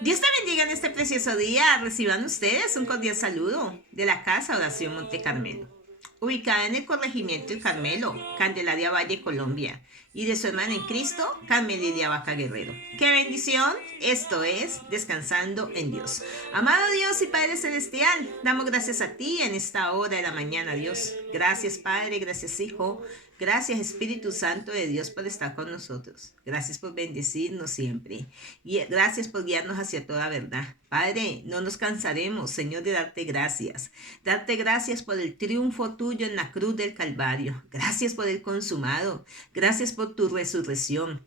Dios te bendiga en este precioso día. Reciban ustedes un cordial saludo de la Casa Oración Monte Carmelo, ubicada en el corregimiento El Carmelo, Candelaria Valle, Colombia, y de su hermana en Cristo, Carmen Lidia Vaca Guerrero. ¡Qué bendición! Esto es Descansando en Dios. Amado Dios y Padre Celestial, damos gracias a ti en esta hora de la mañana, Dios. Gracias, Padre, gracias, Hijo. Gracias, Espíritu Santo de Dios, por estar con nosotros. Gracias por bendecirnos siempre. Y gracias por guiarnos hacia toda verdad. Padre, no nos cansaremos, Señor, de darte gracias. Darte gracias por el triunfo tuyo en la cruz del Calvario. Gracias por el consumado. Gracias por tu resurrección.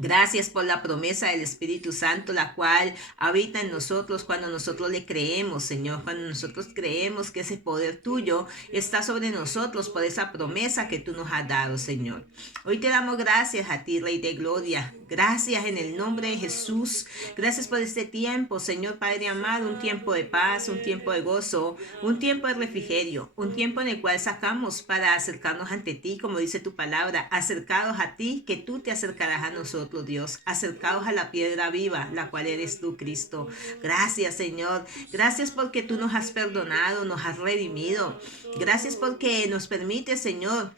Gracias por la promesa del Espíritu Santo, la cual habita en nosotros cuando nosotros le creemos, Señor, cuando nosotros creemos que ese poder tuyo está sobre nosotros por esa promesa que tú nos has dado, Señor. Hoy te damos gracias a ti, Rey de Gloria. Gracias en el nombre de Jesús. Gracias por este tiempo, Señor Padre amado, un tiempo de paz, un tiempo de gozo, un tiempo de refrigerio, un tiempo en el cual sacamos para acercarnos ante ti, como dice tu palabra, acercados a ti, que tú te acercarás a nosotros, Dios, acercados a la piedra viva, la cual eres tú, Cristo. Gracias, Señor. Gracias porque tú nos has perdonado, nos has redimido. Gracias porque nos permite, Señor,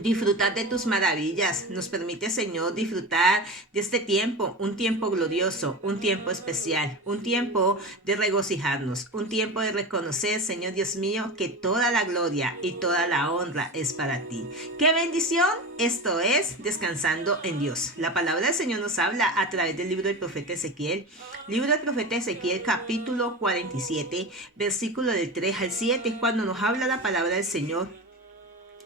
disfrutar de tus maravillas. Nos permite, Señor, disfrutar de este tiempo, un tiempo glorioso, un tiempo especial, un tiempo de regocijarnos, un tiempo de reconocer, Señor Dios mío, que toda la gloria y toda la honra es para ti. ¡Qué bendición! Esto es Descansando en Dios. La palabra del Señor nos habla a través del libro del profeta Ezequiel. Libro del profeta Ezequiel, capítulo 47, versículo del 3 al 7, cuando nos habla la palabra del Señor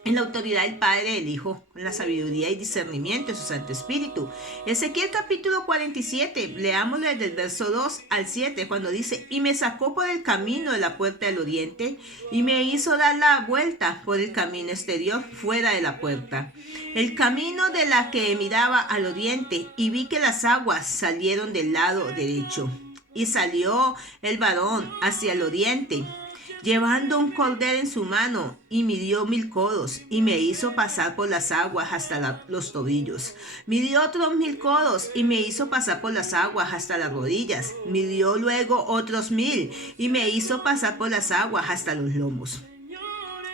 en la autoridad del Padre, del Hijo, en la sabiduría y discernimiento de su Santo Espíritu. Ezequiel capítulo 47, leámoslo desde el verso 2 al 7, cuando dice: y me sacó por el camino de la puerta del oriente, y me hizo dar la vuelta por el camino exterior, fuera de la puerta, el camino de la que miraba al oriente, y vi que las aguas salieron del lado derecho. Y salió el varón hacia el oriente, llevando un cordel en su mano, y midió 1000 codos, y me hizo pasar por las aguas hasta los tobillos. Midió otros 1000 codos, y me hizo pasar por las aguas hasta las rodillas. Midió luego otros 1000, y me hizo pasar por las aguas hasta los lomos.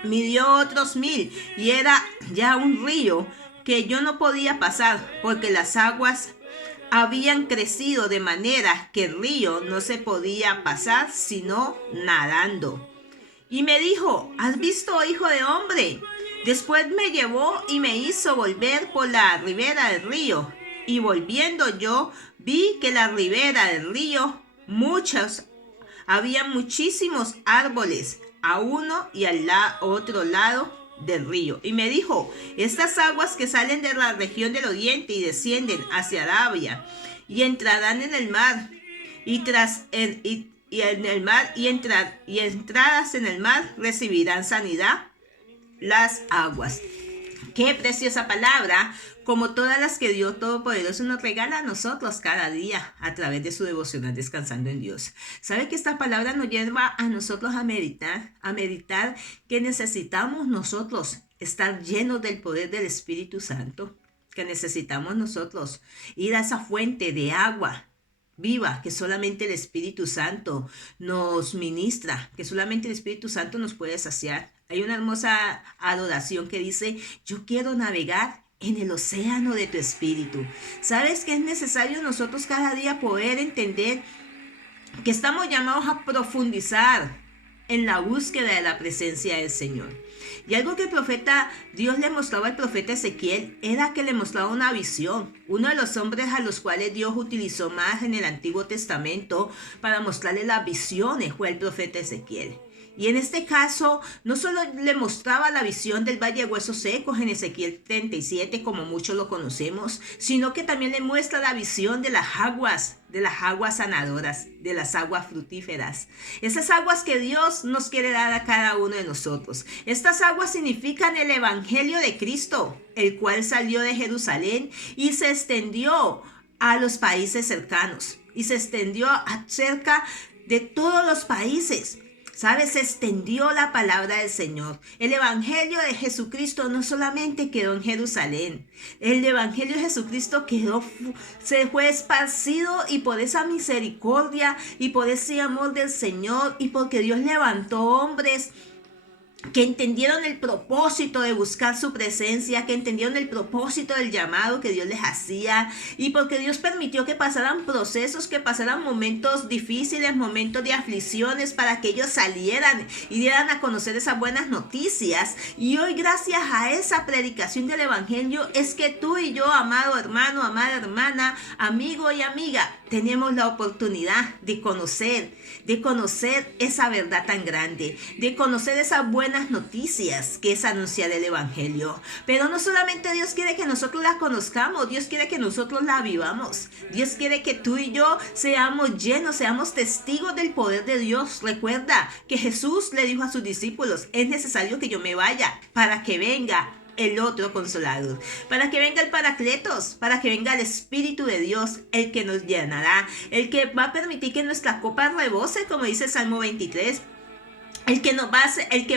Midió otros 1000, y era ya un río que yo no podía pasar, porque las aguas habían crecido de manera que el río no se podía pasar sino nadando. Y me dijo: ¿has visto, hijo de hombre? Después me llevó y me hizo volver por la ribera del río. Y volviendo yo, vi que la ribera del río, había muchísimos árboles, a uno y al otro lado del río. Y me dijo: estas aguas que salen de la región del oriente y descienden hacia Arabia, y entrarán en el mar, y entradas en el mar recibirán sanidad las aguas. Qué preciosa palabra, como todas las que Dios Todopoderoso nos regala a nosotros cada día a través de su devocional Descansando en Dios. ¿Sabe que esta palabra nos lleva a nosotros a meditar que necesitamos nosotros estar llenos del poder del Espíritu Santo? Que necesitamos nosotros ir a esa fuente de agua viva que solamente el Espíritu Santo nos ministra, que solamente el Espíritu Santo nos puede saciar. Hay una hermosa adoración que dice: yo quiero navegar en el océano de tu Espíritu. ¿Sabes que es necesario nosotros cada día poder entender que estamos llamados a profundizar en la búsqueda de la presencia del Señor? Y algo que Dios le mostraba al profeta Ezequiel era que le mostraba una visión. Uno de los hombres a los cuales Dios utilizó más en el Antiguo Testamento para mostrarle las visiones fue el profeta Ezequiel. Y en este caso, no solo le mostraba la visión del Valle de Huesos Secos en Ezequiel 37, como muchos lo conocemos, sino que también le muestra la visión de las aguas sanadoras, de las aguas fructíferas. Esas aguas que Dios nos quiere dar a cada uno de nosotros. Estas aguas significan el Evangelio de Cristo, el cual salió de Jerusalén y se extendió a los países cercanos, y se extendió cerca de todos los países. ¿Sabes? Se extendió la palabra del Señor. El evangelio de Jesucristo no solamente quedó en Jerusalén. El evangelio de Jesucristo se fue esparcido, y por esa misericordia y por ese amor del Señor, y porque Dios levantó hombres que entendieron el propósito de buscar su presencia, que entendieron el propósito del llamado que Dios les hacía, y porque Dios permitió que pasaran procesos, que pasaran momentos difíciles, momentos de aflicciones, para que ellos salieran y dieran a conocer esas buenas noticias. Y hoy, gracias a esa predicación del evangelio, es que tú y yo, amado hermano, amada hermana, amigo y amiga, tenemos la oportunidad de conocer esa verdad tan grande, de conocer esas buenas noticias que es anunciar el evangelio. Pero no solamente Dios quiere que nosotros la conozcamos, Dios quiere que nosotros la vivamos. Dios quiere que tú y yo seamos llenos, seamos testigos del poder de Dios. Recuerda que Jesús le dijo a sus discípulos: es necesario que yo me vaya para que venga el otro consolador, para que venga el Paracletos, para que venga el Espíritu de Dios, el que nos llenará, el que va a permitir que nuestra copa rebose, como dice Salmo 23. El que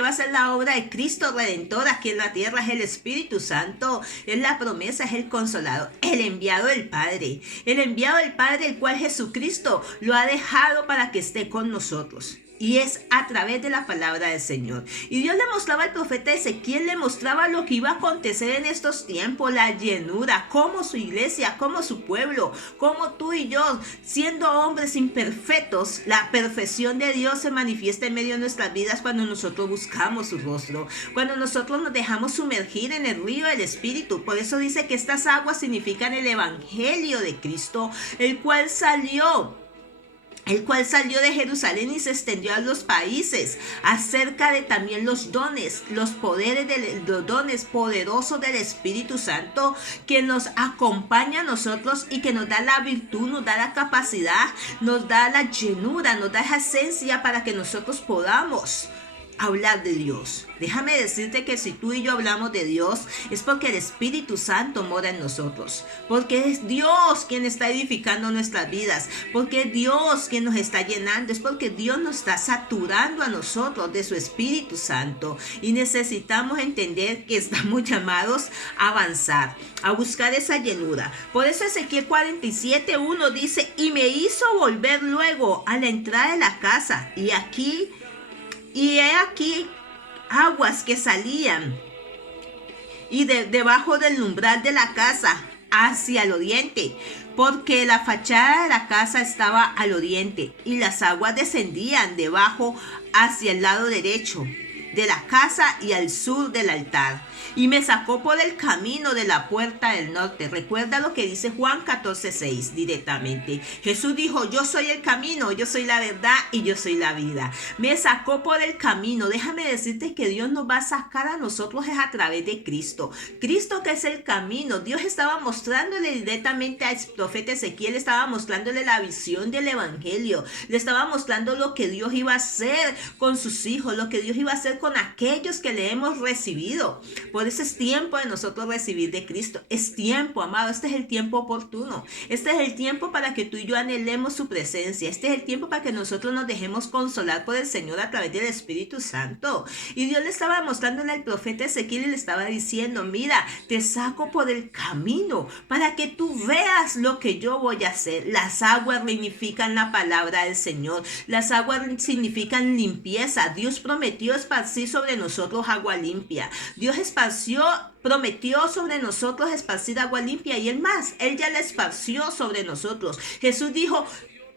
va a hacer la obra de Cristo Redentor aquí en la tierra es el Espíritu Santo, es la promesa, es el consolador, el enviado del Padre, el cual Jesucristo lo ha dejado para que esté con nosotros. Y es a través de la palabra del Señor. Y Dios le mostraba al profeta Ezequiel, le mostraba lo que iba a acontecer en estos tiempos, la llenura, como su iglesia, como su pueblo, como tú y yo, siendo hombres imperfectos, la perfección de Dios se manifiesta en medio de nuestras vidas cuando nosotros buscamos su rostro, cuando nosotros nos dejamos sumergir en el río del Espíritu. Por eso dice que estas aguas significan el evangelio de Cristo, el cual salió de Jerusalén y se extendió a los países, acerca de también los dones, los dones poderosos del Espíritu Santo, que nos acompaña a nosotros y que nos da la virtud, nos da la capacidad, nos da la llenura, nos da esa esencia para que nosotros podamos hablar de Dios. Déjame decirte que si tú y yo hablamos de Dios, es porque el Espíritu Santo mora en nosotros, porque es Dios quien está edificando nuestras vidas, porque es Dios quien nos está llenando, es porque Dios nos está saturando a nosotros de su Espíritu Santo, y necesitamos entender que estamos llamados a avanzar, a buscar esa llenura. Por eso Ezequiel 47:1 dice: y me hizo volver luego a la entrada de la casa, y he aquí aguas que salían y debajo del umbral de la casa hacia el oriente, porque la fachada de la casa estaba al oriente, y las aguas descendían debajo hacia el lado derecho de la casa y al sur del altar. Y me sacó por el camino de la puerta del norte. Recuerda lo que dice Juan 14:6 directamente. Jesús dijo: yo soy el camino, yo soy la verdad y yo soy la vida. Me sacó por el camino. Déjame decirte que Dios nos va a sacar a nosotros es a través de Cristo. Cristo, que es el camino. Dios estaba mostrándole directamente al profeta Ezequiel, estaba mostrándole la visión del evangelio. Le estaba mostrando lo que Dios iba a hacer con sus hijos, lo que Dios iba a hacer con aquellos que le hemos recibido. Por eso es tiempo de nosotros recibir de Cristo. Es tiempo, amado. Este es el tiempo oportuno. Este es el tiempo para que tú y yo anhelemos su presencia. Este es el tiempo para que nosotros nos dejemos consolar por el Señor a través del Espíritu Santo. Y Dios le estaba mostrándole al profeta Ezequiel y le estaba diciendo: mira, te saco por el camino para que tú veas lo que yo voy a hacer. Las aguas significan la palabra del Señor. Las aguas significan limpieza. Dios prometió esparcir sobre nosotros agua limpia. Dios prometió sobre nosotros esparcir agua limpia, y Él ya la esparció sobre nosotros. Jesús dijo: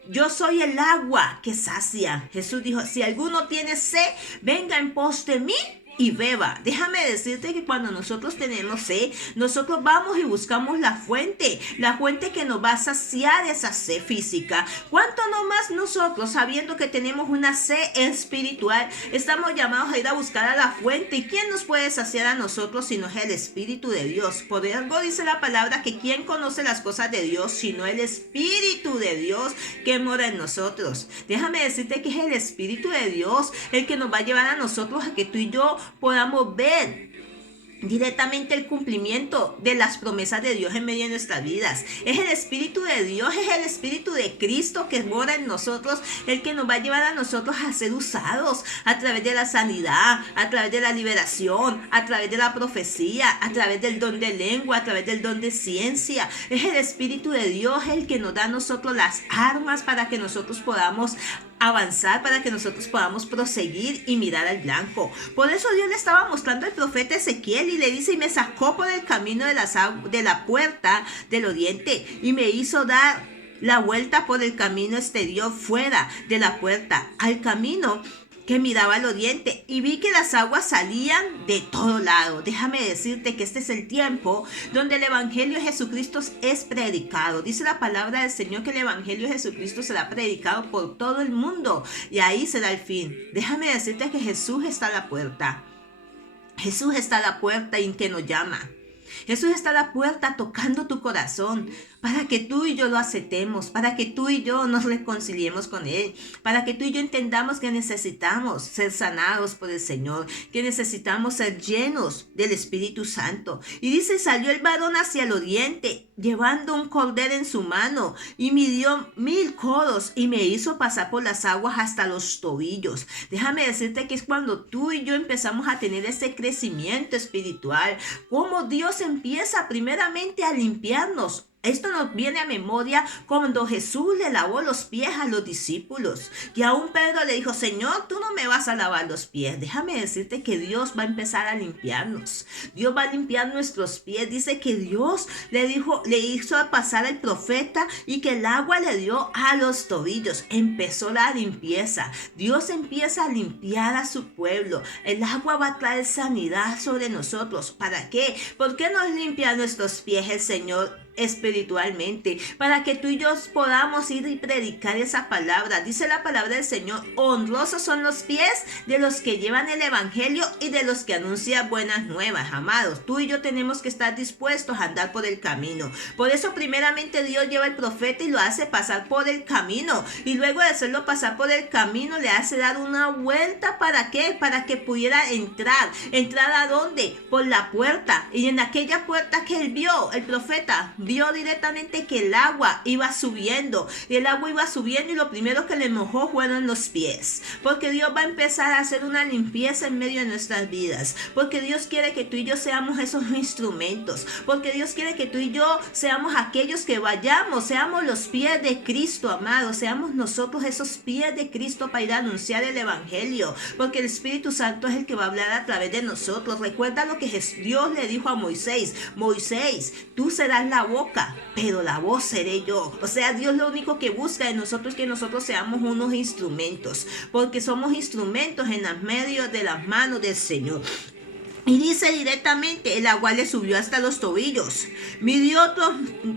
yo soy el agua que sacia. Jesús dijo: si alguno tiene sed, venga en pos de mí y beba. Déjame decirte que cuando nosotros tenemos sed, nosotros vamos y buscamos la fuente que nos va a saciar esa sed física. ¿Cuánto no más nosotros, sabiendo que tenemos una sed espiritual, estamos llamados a ir a buscar a la fuente? ¿Y quién nos puede saciar a nosotros si no es el Espíritu de Dios? Por algo dice la palabra que quién conoce las cosas de Dios sino el Espíritu de Dios que mora en nosotros. Déjame decirte que es el Espíritu de Dios el que nos va a llevar a nosotros a que tú y yo podamos ver directamente el cumplimiento de las promesas de Dios en medio de nuestras vidas. Es el Espíritu de Dios, es el Espíritu de Cristo que mora en nosotros, el que nos va a llevar a nosotros a ser usados a través de la sanidad, a través de la liberación, a través de la profecía, a través del don de lengua, a través del don de ciencia. Es el Espíritu de Dios el que nos da a nosotros las armas para que nosotros podamos avanzar, para que nosotros podamos proseguir y mirar al blanco. Por eso Dios le estaba mostrando al profeta Ezequiel y le dice: y me sacó por el camino de la puerta del oriente y me hizo dar la vuelta por el camino exterior fuera de la puerta al camino que miraba al oriente, y vi que las aguas salían de todo lado. Déjame decirte que este es el tiempo donde el Evangelio de Jesucristo es predicado. Dice la palabra del Señor que el Evangelio de Jesucristo será predicado por todo el mundo y ahí será el fin. Déjame decirte que Jesús está a la puerta. Jesús está a la puerta y que nos llama. Jesús está a la puerta tocando tu corazón para que tú y yo lo aceptemos, para que tú y yo nos reconciliemos con Él, para que tú y yo entendamos que necesitamos ser sanados por el Señor, que necesitamos ser llenos del Espíritu Santo. Y dice: salió el varón hacia el oriente, llevando un cordero en su mano, y midió 1000 codos, y me hizo pasar por las aguas hasta los tobillos. Déjame decirte que es cuando tú y yo empezamos a tener ese crecimiento espiritual, como Dios empieza primeramente a limpiarnos. Esto nos viene a memoria cuando Jesús le lavó los pies a los discípulos. Y aún Pedro le dijo: Señor, tú no me vas a lavar los pies. Déjame decirte que Dios va a empezar a limpiarnos. Dios va a limpiar nuestros pies. Dice que Dios le hizo pasar al profeta y que el agua le dio a los tobillos. Empezó la limpieza. Dios empieza a limpiar a su pueblo. El agua va a traer sanidad sobre nosotros. ¿Para qué? ¿Por qué nos limpia nuestros pies el Señor espiritualmente? Para que tú y yo podamos ir y predicar esa palabra. Dice la palabra del Señor: honrosos son los pies de los que llevan el evangelio y de los que anuncian buenas nuevas. Amados, tú y yo tenemos que estar dispuestos a andar por el camino. Por eso primeramente Dios lleva al profeta y lo hace pasar por el camino, y luego de hacerlo pasar por el camino le hace dar una vuelta. ¿Para qué? Para que pudiera entrar ¿a dónde? Por la puerta. Y en aquella puerta que él vio, el profeta vio directamente que el agua iba subiendo, y el agua iba subiendo, y lo primero que le mojó fueron los pies, porque Dios va a empezar a hacer una limpieza en medio de nuestras vidas, porque Dios quiere que tú y yo seamos esos instrumentos, porque Dios quiere que tú y yo seamos aquellos que vayamos, seamos los pies de Cristo, amados, seamos nosotros esos pies de Cristo para ir a anunciar el evangelio, porque el Espíritu Santo es el que va a hablar a través de nosotros. Recuerda lo que Dios le dijo a Moisés: Moisés, tú serás la boca, pero la voz seré yo. O sea, Dios lo único que busca de nosotros es que nosotros seamos unos instrumentos, porque somos instrumentos en los medios de las manos del Señor. Y dice directamente: el agua le subió hasta los tobillos, midió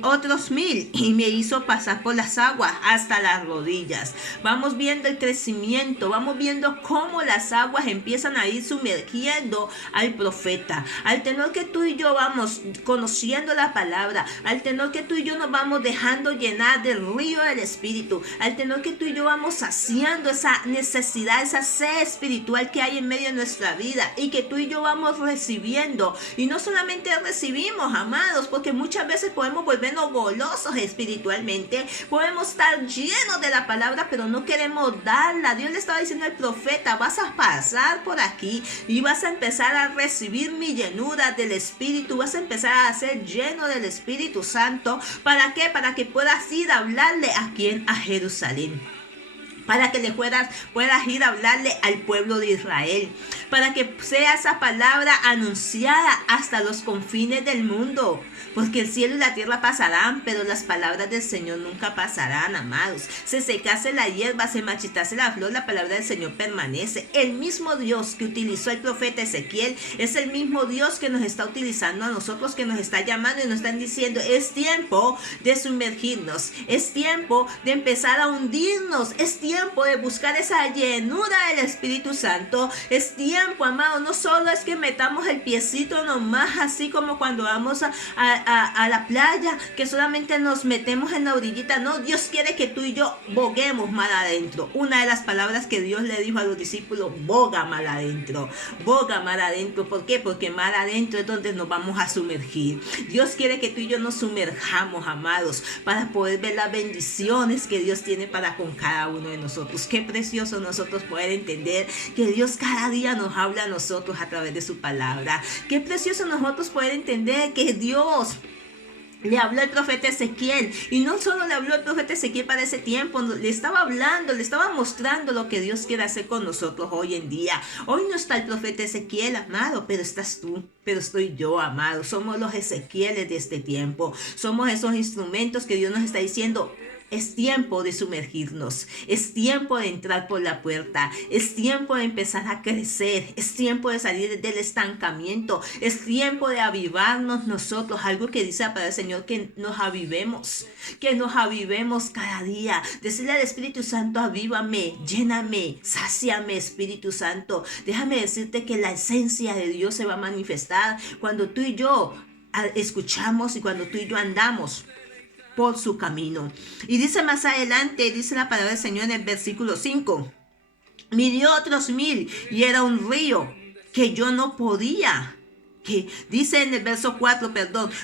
otros 1000 y me hizo pasar por las aguas hasta las rodillas. Vamos viendo el crecimiento, vamos viendo cómo las aguas empiezan a ir sumergiendo al profeta. Al tener que tú y yo vamos conociendo la palabra, al tener que tú y yo nos vamos dejando llenar del río del Espíritu, al tener que tú y yo vamos saciando esa necesidad, esa sed espiritual que hay en medio de nuestra vida, y que tú y yo vamos recibiendo, y no solamente recibimos, amados, porque muchas veces podemos volvernos golosos espiritualmente, podemos estar llenos de la palabra, pero no queremos darla. Dios le estaba diciendo al profeta: vas a pasar por aquí y vas a empezar a recibir mi llenura del Espíritu, vas a empezar a ser lleno del Espíritu Santo. ¿Para qué? Para que puedas ir a hablarle a Jerusalén, para que le puedas ir a hablarle al pueblo de Israel, para que sea esa palabra anunciada hasta los confines del mundo, porque el cielo y la tierra pasarán, pero las palabras del Señor nunca pasarán, amados. Se secase la hierba, se marchitase la flor, la palabra del Señor permanece. El mismo Dios que utilizó al profeta Ezequiel es el mismo Dios que nos está utilizando a nosotros, que nos está llamando y nos están diciendo: es tiempo de sumergirnos, es tiempo de empezar a hundirnos, es tiempo tiempo de buscar esa llenura del Espíritu Santo. Es tiempo, amado, no solo es que metamos el piecito nomás, así como cuando vamos a la playa, que solamente nos metemos en la orillita. No, Dios quiere que tú y yo boguemos mal adentro. Una de las palabras que Dios le dijo a los discípulos: boga mal adentro, boga mal adentro. ¿Por qué? Porque mal adentro es donde nos vamos a sumergir. Dios quiere que tú y yo nos sumerjamos, amados, para poder ver las bendiciones que Dios tiene para con cada uno de nosotros. Qué precioso nosotros poder entender que Dios cada día nos habla a nosotros a través de su palabra. Qué precioso nosotros poder entender que Dios le habló al profeta Ezequiel, y no solo le habló al profeta Ezequiel para ese tiempo, le estaba hablando, le estaba mostrando lo que Dios quiere hacer con nosotros hoy en día. Hoy no está el profeta Ezequiel, amado, pero estás tú, pero estoy yo, amado. Somos los Ezequieles de este tiempo, somos esos instrumentos que Dios nos está diciendo: es tiempo de sumergirnos, es tiempo de entrar por la puerta, es tiempo de empezar a crecer, es tiempo de salir del estancamiento, es tiempo de avivarnos nosotros. Algo que dice para el Señor, que nos avivemos cada día. Decirle al Espíritu Santo: avívame, lléname, sáciame, Espíritu Santo. Déjame decirte que la esencia de Dios se va a manifestar cuando tú y yo escuchamos y cuando tú y yo andamos por su camino. Y dice más adelante, dice la palabra del Señor en el versículo 5: midió otros 1000 y era un río que yo no podía. Que dice en el verso 4,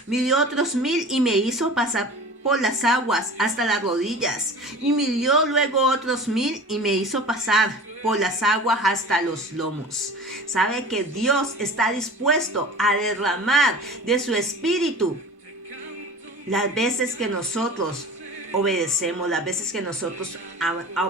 midió otros 1000 y me hizo pasar por las aguas hasta las rodillas. Y midió luego otros 1000 y me hizo pasar por las aguas hasta los lomos. Sabe que Dios está dispuesto a derramar de su espíritu las veces que nosotros obedecemos, las veces que nosotros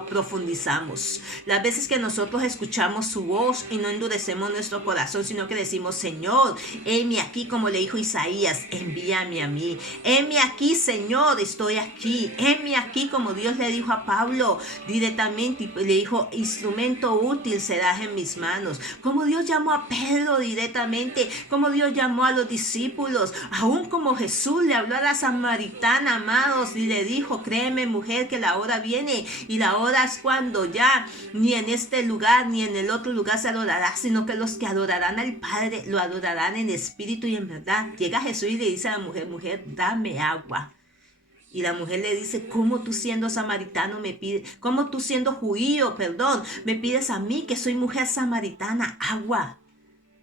profundizamos, las veces que nosotros escuchamos su voz y no endurecemos nuestro corazón, sino que decimos: Señor, heme aquí, como le dijo Isaías, envíame a mí. Heme aquí, Señor, estoy aquí. Heme aquí, como Dios le dijo a Pablo directamente, y le dijo: instrumento útil serás en mis manos. Como Dios llamó a Pedro directamente, como Dios llamó a los discípulos, aún como Jesús le habló a la samaritana, amados, y le dijo: créeme, mujer, que la hora viene, y la hora es cuando ya ni en este lugar ni en el otro lugar se adorará, sino que los que adorarán al Padre lo adorarán en espíritu y en verdad. Llega Jesús y le dice a la mujer: mujer, dame agua. Y la mujer le dice: ¿cómo tú siendo samaritano me pides, cómo tú siendo judío, me pides a mí, que soy mujer samaritana, agua?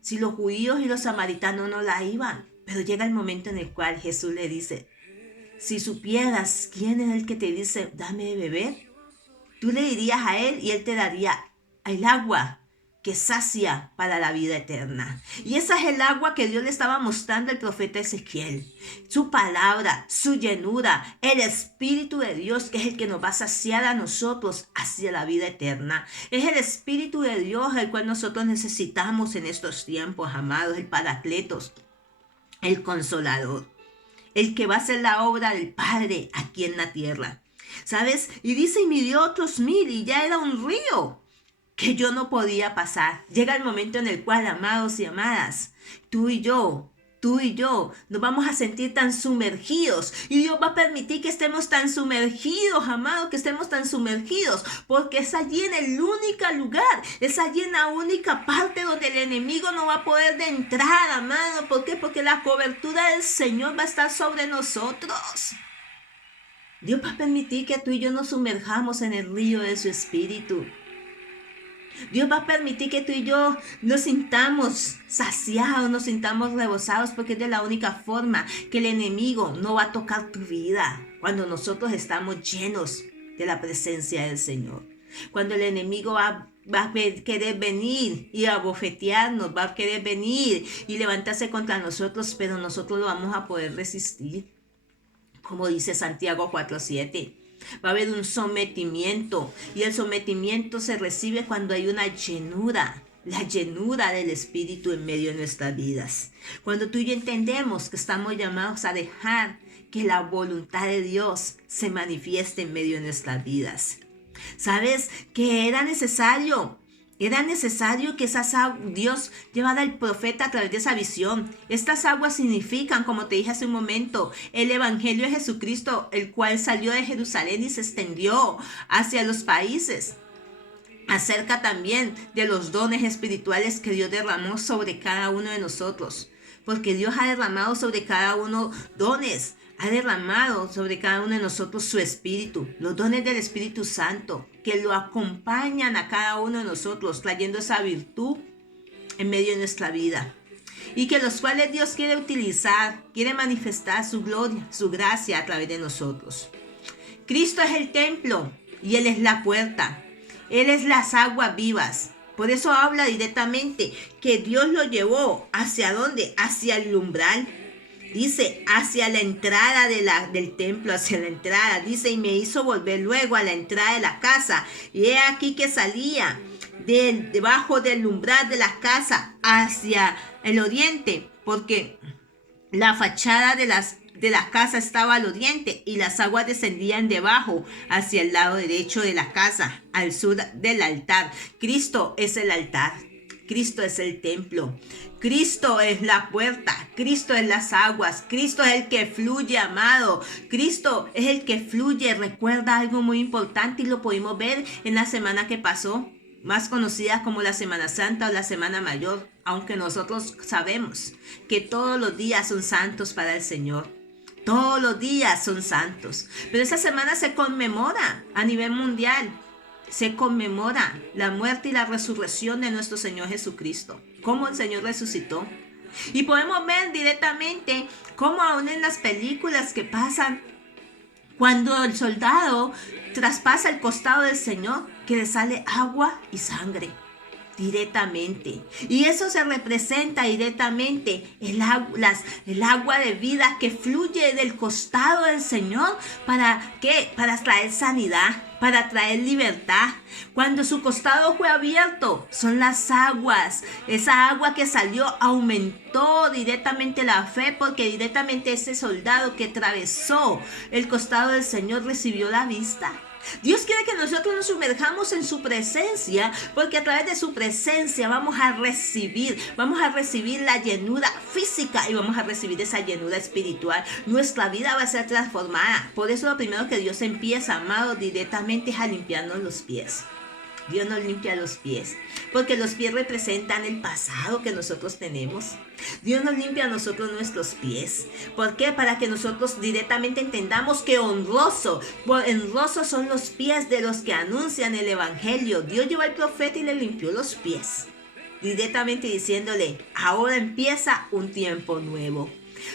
Si los judíos y los samaritanos no la iban. Pero llega el momento en el cual Jesús le dice: si supieras quién es el que te dice dame de beber, tú le dirías a él y él te daría el agua que sacia para la vida eterna. Y esa es el agua que Dios le estaba mostrando al profeta Ezequiel. Su palabra, su llenura, el Espíritu de Dios, que es el que nos va a saciar a nosotros hacia la vida eterna. Es el Espíritu de Dios el cual nosotros necesitamos en estos tiempos, amados, el Paracletos, el Consolador, el que va a hacer la obra del Padre aquí en la tierra. ¿Sabes? Y dice: y midió otros 1000 y ya era un río que yo no podía pasar. Llega el momento en el cual, amados y amadas, tú y yo nos vamos a sentir tan sumergidos, y Dios va a permitir que estemos tan sumergidos, amados, que estemos tan sumergidos, porque es allí en el único lugar, es allí en la única parte donde el enemigo no va a poder entrar, amado. ¿Por qué? Porque la cobertura del Señor va a estar sobre nosotros. Dios va a permitir que tú y yo nos sumerjamos en el río de su Espíritu. Dios va a permitir que tú y yo nos sintamos saciados, nos sintamos rebosados, porque es de la única forma que el enemigo no va a tocar tu vida, cuando nosotros estamos llenos de la presencia del Señor. Cuando el enemigo va a querer venir y abofetearnos, va a querer venir y levantarse contra nosotros, pero nosotros lo vamos a poder resistir. Como dice Santiago 4:7. Va a haber un sometimiento, y el sometimiento se recibe cuando hay una llenura, la llenura del Espíritu en medio de nuestras vidas. Cuando tú y yo entendemos que estamos llamados a dejar que la voluntad de Dios se manifieste en medio de nuestras vidas. ¿Sabes? Que era necesario Era necesario que Dios llevara al profeta a través de esa visión. Estas aguas significan, como te dije hace un momento, el Evangelio de Jesucristo, el cual salió de Jerusalén y se extendió hacia los países. Acerca también de los dones espirituales que Dios derramó sobre cada uno de nosotros. Porque Dios ha derramado sobre cada uno dones. Ha derramado sobre cada uno de nosotros su Espíritu, los dones del Espíritu Santo, que lo acompañan a cada uno de nosotros, trayendo esa virtud en medio de nuestra vida. Y que los cuales Dios quiere utilizar, quiere manifestar su gloria, su gracia a través de nosotros. Cristo es el templo y Él es la puerta. Él es las aguas vivas. Por eso habla directamente que Dios lo llevó ¿hacia dónde? Hacia el umbral. Dice, hacia la entrada del templo, hacia la entrada. Dice, y me hizo volver luego a la entrada de la casa. Y he aquí que salía debajo del umbral de la casa hacia el oriente, porque la fachada de la casa estaba al oriente y las aguas descendían debajo hacia el lado derecho de la casa, al sur del altar. Cristo es el altar. Cristo es el templo, Cristo es la puerta, Cristo es las aguas, Cristo es el que fluye, amado, Cristo es el que fluye. Recuerda algo muy importante y lo pudimos ver en la semana que pasó, más conocida como la Semana Santa o la Semana Mayor, aunque nosotros sabemos que todos los días son santos para el Señor. Todos los días son santos, pero esta semana se conmemora a nivel mundial. Se conmemora la muerte y la resurrección de nuestro Señor Jesucristo, cómo el Señor resucitó. Y podemos ver directamente cómo aún en las películas que pasan, cuando el soldado traspasa el costado del Señor, que le sale agua y sangre directamente. Y eso se representa directamente el agua de vida que fluye del costado del Señor. ¿Para qué? Para traer sanidad, para traer libertad. Cuando su costado fue abierto, son las aguas. Esa agua que salió aumentó directamente la fe, porque directamente ese soldado que atravesó el costado del Señor recibió la vista. Dios quiere que nosotros nos sumerjamos en su presencia, porque a través de su presencia vamos a recibir la llenura física y vamos a recibir esa llenura espiritual. Nuestra vida va a ser transformada. Por eso lo primero que Dios empieza, amado, directamente es a limpiarnos los pies. Dios nos limpia los pies, porque los pies representan el pasado que nosotros tenemos. Dios nos limpia a nosotros nuestros pies. ¿Por qué? Para que nosotros directamente entendamos que honrosos son los pies de los que anuncian el Evangelio. Dios llevó al profeta y le limpió los pies, directamente diciéndole, ahora empieza un tiempo nuevo.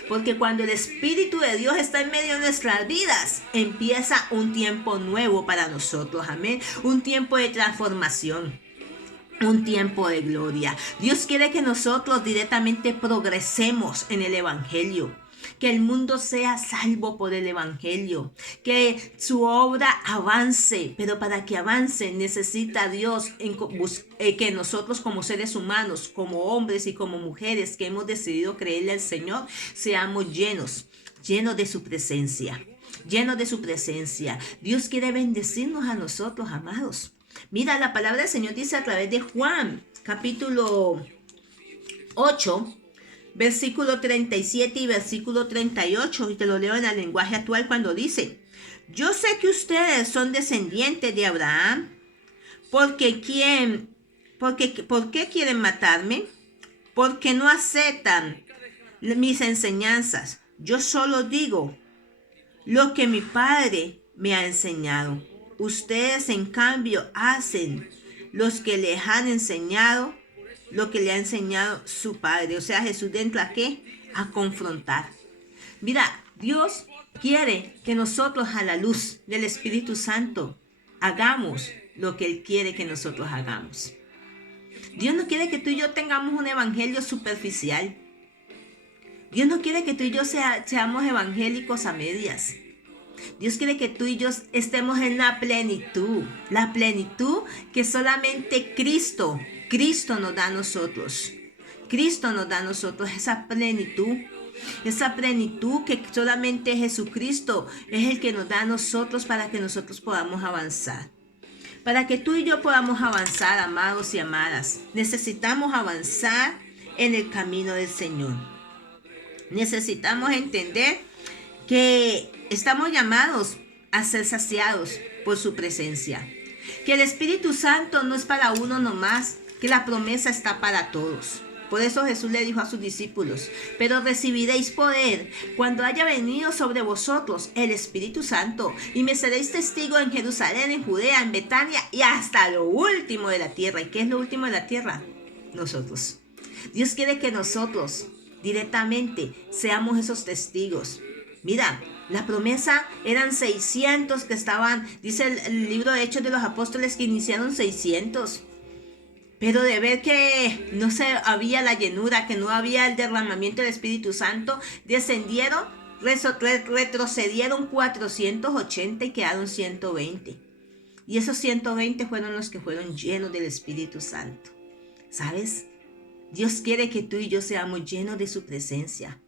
Porque cuando el Espíritu de Dios está en medio de nuestras vidas, empieza un tiempo nuevo para nosotros, amén. Un tiempo de transformación, un tiempo de gloria. Dios quiere que nosotros directamente progresemos en el Evangelio. Que el mundo sea salvo por el Evangelio, que su obra avance, pero para que avance necesita Dios que nosotros como seres humanos, como hombres y como mujeres que hemos decidido creerle al Señor, seamos llenos de su presencia, llenos de su presencia. Dios quiere bendecirnos a nosotros, amados. Mira, la palabra del Señor dice a través de Juan, capítulo 8, versículo 37 y versículo 38, y te lo leo en el lenguaje actual cuando dice, yo sé que ustedes son descendientes de Abraham, ¿por qué quieren matarme? Porque no aceptan mis enseñanzas. Yo solo digo lo que mi Padre me ha enseñado. Ustedes, en cambio, hacen lo que le ha enseñado su Padre. O sea, Jesús entra ¿a qué? A confrontar. Mira, Dios quiere que nosotros, a la luz del Espíritu Santo, hagamos lo que Él quiere que nosotros hagamos. Dios no quiere que tú y yo tengamos un evangelio superficial. Dios no quiere que tú y yo seamos evangélicos a medias. Dios quiere que tú y yo estemos en la plenitud que solamente Cristo nos da a nosotros. Cristo nos da a nosotros esa plenitud que solamente Jesucristo es el que nos da a nosotros para que nosotros podamos avanzar. Para que tú y yo podamos avanzar, amados y amadas, necesitamos avanzar en el camino del Señor. Necesitamos entender que estamos llamados a ser saciados por su presencia. Que el Espíritu Santo no es para uno nomás, que la promesa está para todos. Por eso Jesús le dijo a sus discípulos: pero recibiréis poder cuando haya venido sobre vosotros el Espíritu Santo, y me seréis testigo en Jerusalén, en Judea, en Betania y hasta lo último de la tierra. ¿Y qué es lo último de la tierra? Nosotros. Dios quiere que nosotros directamente seamos esos testigos. Mira, la promesa eran 600 que estaban, dice el libro de Hechos de los Apóstoles, que iniciaron 600. Pero de ver que no se había la llenura, que no había el derramamiento del Espíritu Santo, descendieron, retrocedieron 480 y quedaron 120. Y esos 120 fueron los que fueron llenos del Espíritu Santo. ¿Sabes? Dios quiere que tú y yo seamos llenos de su presencia.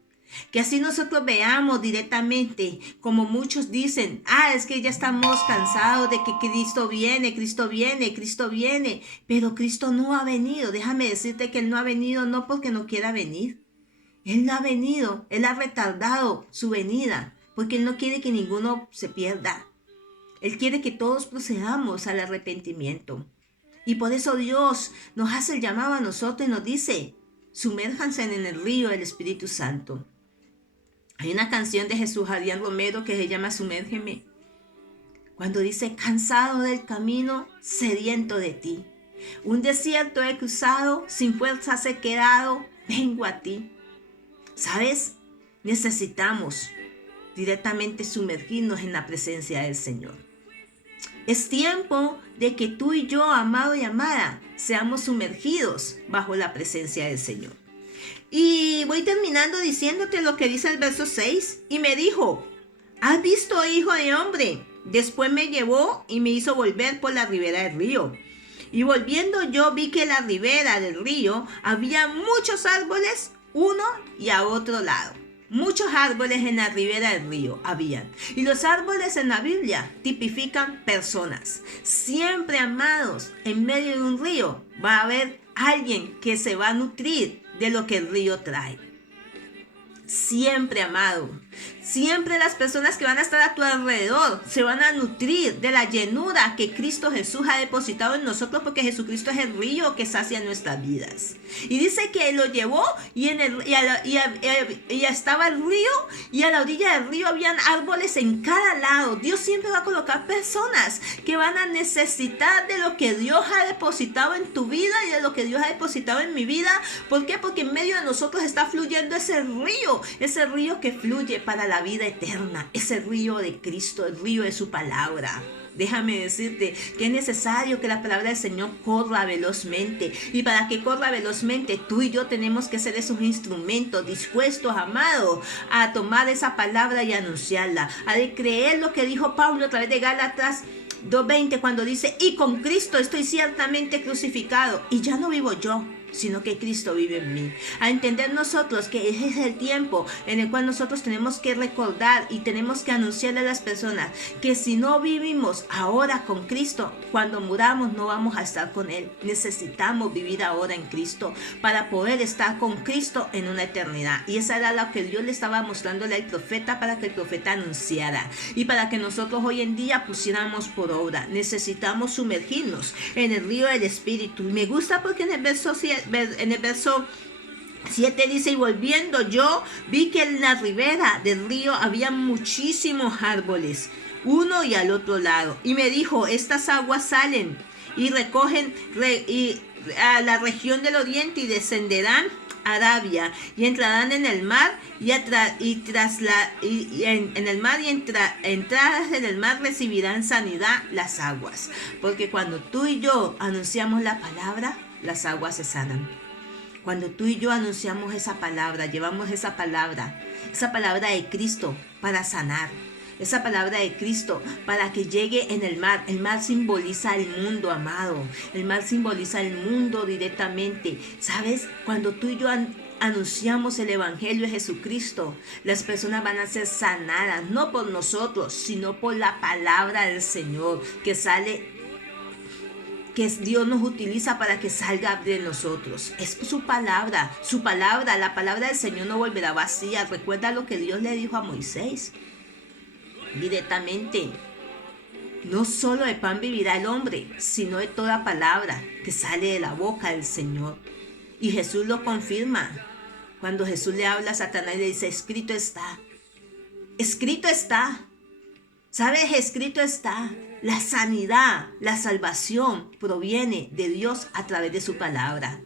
Que así nosotros veamos directamente, como muchos dicen: es que ya estamos cansados de que Cristo viene, Cristo viene, Cristo viene. Pero Cristo no ha venido. Déjame decirte que Él no ha venido no porque no quiera venir. Él no ha venido, Él ha retardado su venida, porque Él no quiere que ninguno se pierda. Él quiere que todos procedamos al arrepentimiento. Y por eso Dios nos hace el llamado a nosotros y nos dice: sumérjanse en el río del Espíritu Santo. Hay una canción de Jesús Adrián Romero que se llama Sumérgeme, cuando dice: cansado del camino, sediento de ti. Un desierto he cruzado, sin fuerzas he quedado, vengo a ti. ¿Sabes? Necesitamos directamente sumergirnos en la presencia del Señor. Es tiempo de que tú y yo, amado y amada, seamos sumergidos bajo la presencia del Señor. Y voy terminando diciéndote lo que dice el verso 6. Y me dijo: ¿has visto, hijo de hombre? Después me llevó y me hizo volver por la ribera del río. Y volviendo yo vi que en la ribera del río había muchos árboles, uno y a otro lado. Muchos árboles en la ribera del río habían. Y los árboles en la Biblia tipifican personas. Siempre, amados, en medio de un río va a haber alguien que se va a nutrir de lo que el río trae. Siempre, amado. Siempre las personas que van a estar a tu alrededor se van a nutrir de la llenura que Cristo Jesús ha depositado en nosotros, porque Jesucristo es el río que sacia nuestras vidas. Y dice que lo llevó y estaba el río, y a la orilla del río habían árboles en cada lado. Dios siempre va a colocar personas que van a necesitar de lo que Dios ha depositado en tu vida y de lo que Dios ha depositado en mi vida. ¿Por qué? Porque en medio de nosotros está fluyendo ese río que fluye para la vida eterna, ese río de Cristo, el río de su palabra. Déjame decirte que es necesario que la palabra del Señor corra velozmente, y para que corra velozmente tú y yo tenemos que ser esos instrumentos dispuestos, amados, a tomar esa palabra y anunciarla, a de creer lo que dijo Pablo a través de Gálatas 2:20, cuando dice: y con Cristo estoy ciertamente crucificado, y ya no vivo yo, sino que Cristo vive en mí. A entender nosotros que ese es el tiempo en el cual nosotros tenemos que recordar y tenemos que anunciarle a las personas que si no vivimos ahora con Cristo, cuando muramos no vamos a estar con Él. Necesitamos vivir ahora en Cristo para poder estar con Cristo en una eternidad. Y esa era lo que Dios le estaba mostrándole al profeta, para que el profeta anunciara y para que nosotros hoy en día pusiéramos por obra. Necesitamos sumergirnos en el río del Espíritu. Y me gusta porque en el verso 7 dice: y volviendo yo vi que en la ribera del río había muchísimos árboles, uno y al otro lado. Y me dijo: estas aguas salen y recogen a la región del oriente y descenderán a Arabia y entrarán en el mar entradas en el mar recibirán sanidad las aguas. Porque cuando tú y yo anunciamos la palabra, las aguas se sanan. Cuando tú y yo anunciamos esa palabra, llevamos esa palabra de Cristo para sanar, esa palabra de Cristo para que llegue en el mar. El mar simboliza el mundo, amado. El mar simboliza el mundo directamente. ¿Sabes? Cuando tú y yo anunciamos el Evangelio de Jesucristo, las personas van a ser sanadas, no por nosotros, sino por la palabra del Señor que sale que Dios nos utiliza para que salga de nosotros. Es su palabra, la palabra del Señor no volverá vacía. Recuerda lo que Dios le dijo a Moisés directamente. No solo de pan vivirá el hombre, sino de toda palabra que sale de la boca del Señor. Y Jesús lo confirma. Cuando Jesús le habla a Satanás y le dice, escrito está. Escrito está. ¿Sabes? Escrito está. La sanidad, la salvación proviene de Dios a través de su palabra.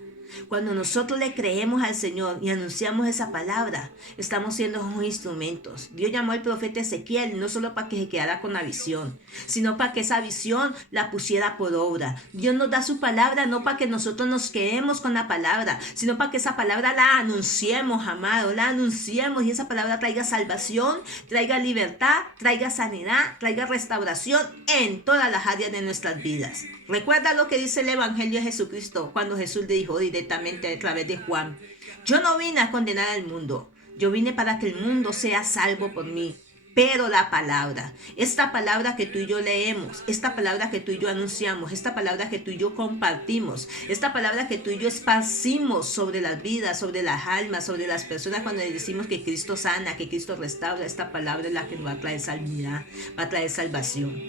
Cuando nosotros le creemos al Señor y anunciamos esa palabra, estamos siendo unos instrumentos. Dios llamó al profeta Ezequiel no solo para que se quedara con la visión, sino para que esa visión la pusiera por obra. Dios nos da su palabra no para que nosotros nos quedemos con la palabra, sino para que esa palabra la anunciemos, amado, la anunciemos y esa palabra traiga salvación, traiga libertad, traiga sanidad, traiga restauración en todas las áreas de nuestras vidas. Recuerda lo que dice el Evangelio de Jesucristo cuando Jesús le dijo directamente a través de Juan: yo no vine a condenar al mundo, yo vine para que el mundo sea salvo por mí. Pero la palabra, esta palabra que tú y yo leemos, esta palabra que tú y yo anunciamos, esta palabra que tú y yo compartimos, esta palabra que tú y yo esparcimos sobre las vidas, sobre las almas, sobre las personas cuando les decimos que Cristo sana, que Cristo restaura, esta palabra es la que nos va a traer sanidad, va a traer salvación.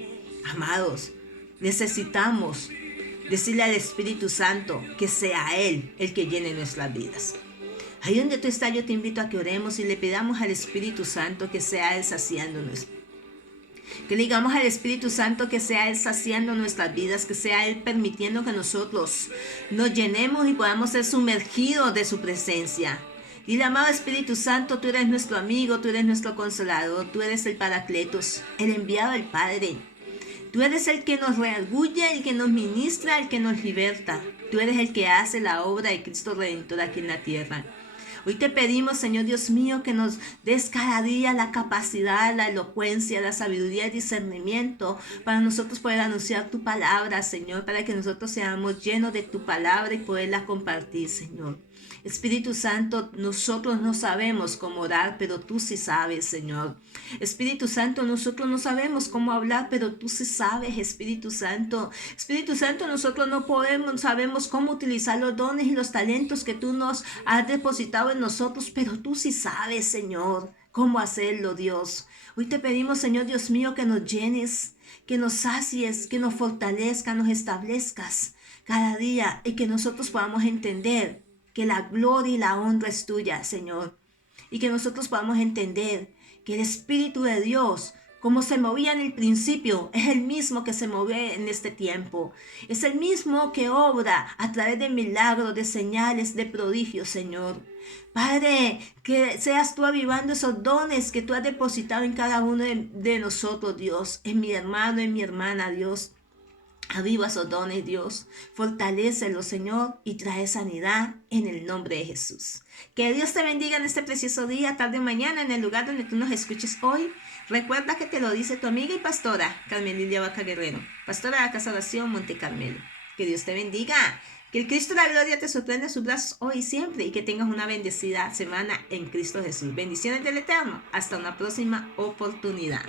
Amados, necesitamos decirle al Espíritu Santo que sea Él el que llene nuestras vidas. Ahí donde tú estás, yo te invito a que oremos y le pidamos al Espíritu Santo que sea Él saciándonos. Que le digamos al Espíritu Santo que sea Él saciando nuestras vidas, que sea Él permitiendo que nosotros nos llenemos y podamos ser sumergidos de su presencia. Dile, amado Espíritu Santo, tú eres nuestro amigo, tú eres nuestro consolador, tú eres el Paracletos, el enviado del Padre. Tú eres el que nos redarguye, el que nos ministra, el que nos liberta. Tú eres el que hace la obra de Cristo Redentor aquí en la tierra. Hoy te pedimos, Señor Dios mío, que nos des cada día la capacidad, la elocuencia, la sabiduría y discernimiento para nosotros poder anunciar tu palabra, Señor, para que nosotros seamos llenos de tu palabra y poderla compartir, Señor. Espíritu Santo, nosotros no sabemos cómo orar, pero tú sí sabes, Señor. Espíritu Santo, nosotros no sabemos cómo hablar, pero tú sí sabes, Espíritu Santo. Espíritu Santo, nosotros no sabemos cómo utilizar los dones y los talentos que tú nos has depositado en nosotros, pero tú sí sabes, Señor, cómo hacerlo, Dios. Hoy te pedimos, Señor Dios mío, que nos llenes, que nos sacies, que nos fortalezcas, nos establezcas cada día y que nosotros podamos entender que la gloria y la honra es tuya, Señor. Y que nosotros podamos entender que el Espíritu de Dios, como se movía en el principio, es el mismo que se mueve en este tiempo. Es el mismo que obra a través de milagros, de señales, de prodigios, Señor. Padre, que seas tú avivando esos dones que tú has depositado en cada uno de nosotros, Dios. En mi hermano, en mi hermana, Dios. Aviva esos dones, Dios. Fortalécelos, Señor, y trae sanidad en el nombre de Jesús. Que Dios te bendiga en este precioso día, tarde o mañana, en el lugar donde tú nos escuches hoy. Recuerda que te lo dice tu amiga y pastora, Carmen Lilia Vaca Guerrero, pastora de la Casa de Oración Monte Carmelo. Que Dios te bendiga. Que el Cristo de la gloria te sorprenda en sus brazos hoy y siempre. Y que tengas una bendecida semana en Cristo Jesús. Bendiciones del Eterno. Hasta una próxima oportunidad.